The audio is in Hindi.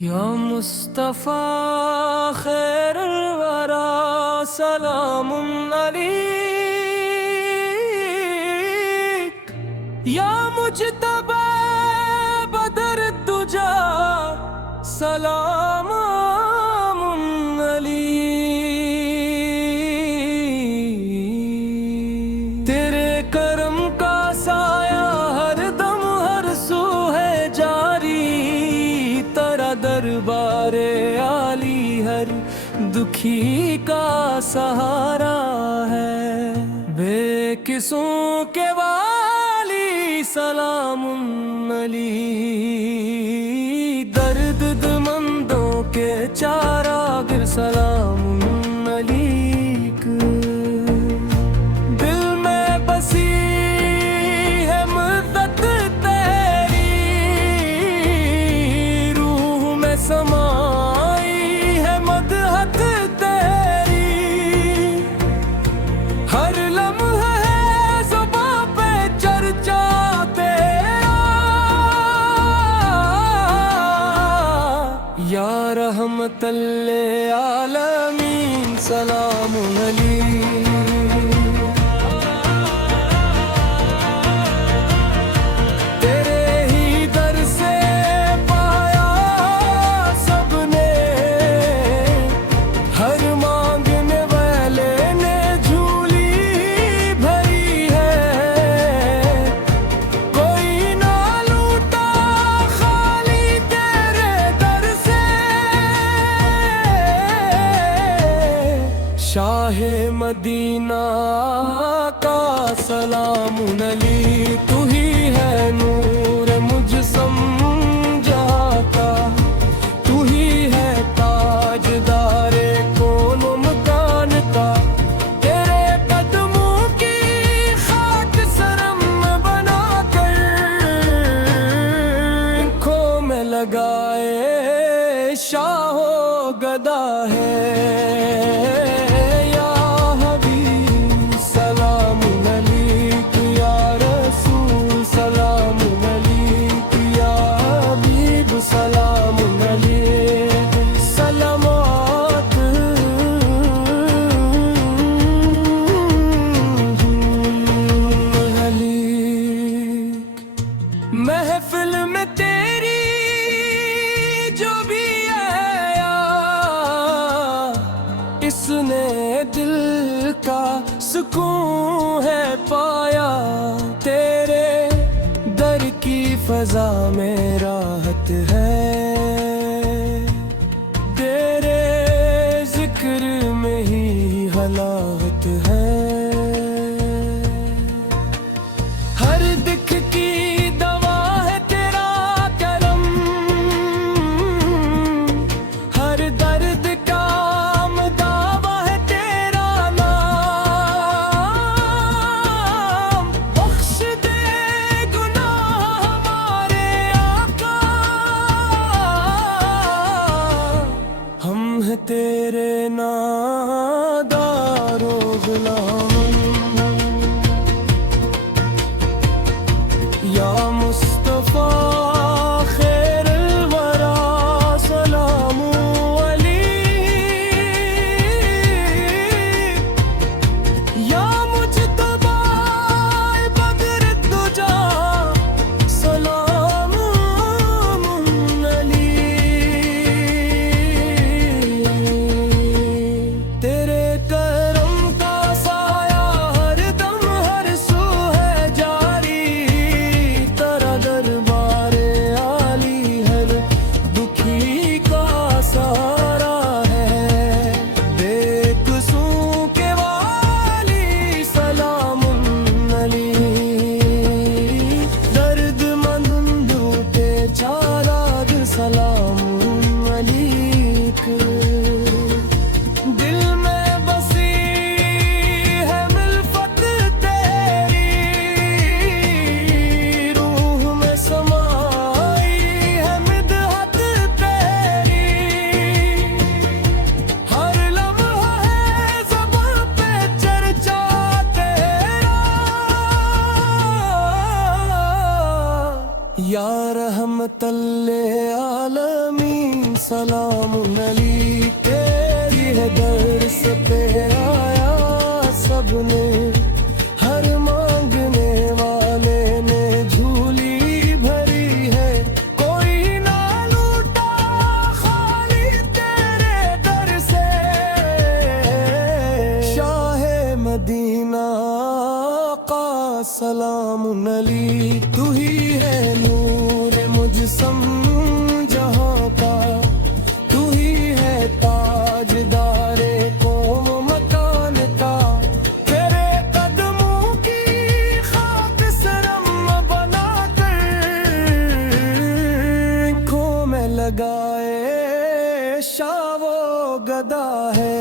या मुस्तफ़ा खैरुल वरा सलामुन अलैक। या मुज्तबा बदर दुजा सलामुन अलैक। तेरे करम का साया हर दम हर सू है जारी, तेरा दरबारे आली हर दुखी का सहारा है। बेकिसों के वाली सलामुन अलैक, दर्द मंदों के चारागर सलामुन अलैक। दिल में बसी है मुद्दत तेरी, रूह में समाई है मदहत तेरी। हर लम्हा है ज़ुबां पे चर्चा तेरा, या रहमतल आलमीन सलामुन अलैक। तेरे ही दर से पाया सबने, हर मांगने वाले ने झूली भरी है। कोई ना लूटा खाली तेरे दर से, शाहे मदीना का सलामुन अलैक। तू ही है नूर मुझ समझाता, तू ही है ताजदारे कोनो मकान का। तेरे कदमों की खाक सरम बना कर, आँखों में लगाए शाहो गदा है। या हबीब सलामुन अलैक, या रसूल सलामुन अलैक, या हबीब सलामुन अलैक। सलामत अलैक। महफिल में तेरी जो भी आया, इसने दिल का सुकून है पाया। तेरे दर की फजा में राहत है, तेरे जिक्र में ही हलावत है। हर दिख की दवा है तेरा करम, हर दर्द का दावा है तेरा नाम। बख्श दे गुनाह हमारे आका, हम हैं तेरे नादार सलाम नली तेरी है दर्स पे आया सबने, हर मांगने वाले ने झूली भरी है, कोई ना लूटा खाली तेरे दर से। शाहे मदीना का सलाम नली, तू ही है नूर मुझसम जहां का, तू ही है ताजदारे कौम मकान का, तेरे कदमों की खाक सरम बना कर आँखों में लगाए शावो गदा है।